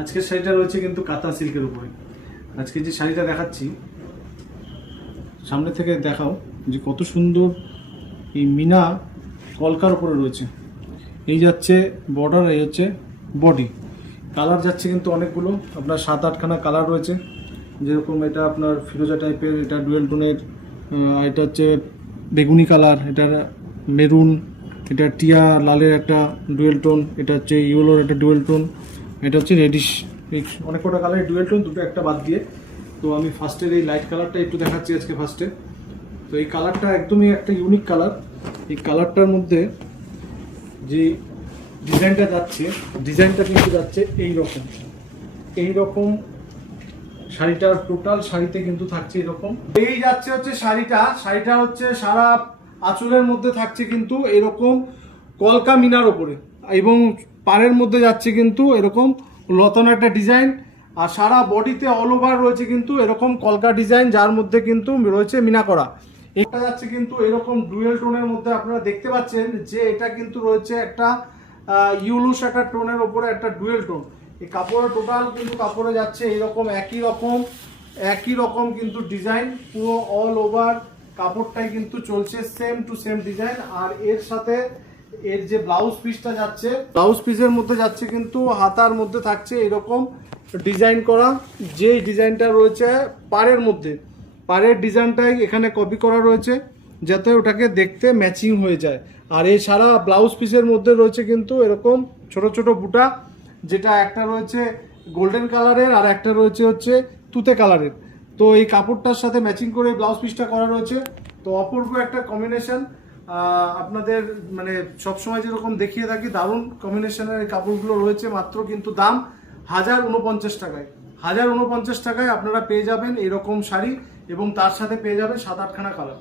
আজকের শাড়িটা রয়েছে কিন্তু কাঁথা সিল্কের উপরে। আজকে যে শাড়িটা দেখাচ্ছি সামনে থেকে দেখাও যে কত সুন্দর এই মিনা কলকার উপরে রয়েছে। এই যাচ্ছে বর্ডার, এই হচ্ছে বডি। কালার যাচ্ছে কিন্তু অনেকগুলো, আপনার 7-8খানা কালার রয়েছে। যেরকম এটা আপনার ফিরোজা টাইপের, এটা ডুয়েল টোনের, এটা হচ্ছে বেগুনি কালার, এটা মেরুন, এটা টিয়া লালের একটা ডুয়েল টোন, এটা হচ্ছে ইয়েলোর একটা ডুয়েল টোন, এটা হচ্ছে রেডিশ। অনেক কটা কালারের ডুয়েল টোন, দুটো একটা বাদ দিয়ে। তো আমি ফার্স্টের এই লাইট কালারটা একটু দেখাচ্ছি আজকে ফার্স্টে। তো এই কালারটা একদমই একটা ইউনিক কালার। এই কালারটার মধ্যে যে ডিজাইনটা যাচ্ছে, ডিজাইনটা কিন্তু যাচ্ছে এইরকম শাড়িটার টোটাল শাড়িতে কিন্তু থাকছে এরকম। এই যাচ্ছে হচ্ছে শাড়িটা হচ্ছে সারা আঁচলের মধ্যে থাকছে কিন্তু এরকম কলকা মিনার ওপরে, এবং পাড়ের মধ্যে যাচ্ছে কিন্তু এরকম লতানো একটা ডিজাইন, আর সারা বডিতে অল ওভার রয়েছে কিন্তু এরকম কলকা ডিজাইন, যার মধ্যে কিন্তু রয়েছে মিনা করা। এটা যাচ্ছে কিন্তু এরকম ডুয়েল টোনের মধ্যে। আপনারা দেখতে পাচ্ছেন যে এটা কিন্তু রয়েছে একটা ইউলুস একটা টোনের ওপরে একটা ডুয়েল টোন। এই কাপড়ে টোটাল কিন্তু কাপড়ে যাচ্ছে এইরকম একই রকম কিন্তু ডিজাইন, পুরো অল ওভার কাপড়টাই কিন্তু চলছে সেম টু সেম ডিজাইন। আর এর সাথে এর যে ব্লাউজ পিসটা যাচ্ছে, ব্লাউজ পিসের মধ্যে যাচ্ছে কিন্তু হাতার মধ্যে থাকছে এরকম ডিজাইন করা, যে ডিজাইনটা রয়েছে পাড়ের মধ্যে, পাড়ের ডিজাইনটাই এখানে কপি করা রয়েছে যাতে ওটাকে দেখতে ম্যাচিং হয়ে যায়। আর এই সারা ব্লাউজ পিসের মধ্যে রয়েছে কিন্তু এরকম ছোট ছোট বুটা, যেটা একটা রয়েছে গোল্ডেন কালারের আর একটা রয়েছে হচ্ছে তুতে কালারের। তো এই কাপড়টার সাথে ম্যাচিং করে ব্লাউজ পিসটা করা রয়েছে। তো অপূর্ব একটা কম্বিনেশন, আপনাদের মানে সবসময় যেরকম দেখিয়ে থাকি দারুণ কম্বিনেশনের এই কাপড়গুলো রয়েছে। মাত্র কিন্তু দাম 1049 টাকায়। 1049 টাকায় আপনারা পেয়ে যাবেন এরকম শাড়ি, এবং তার সাথে পেয়ে যাবেন 7-8খানা কালার।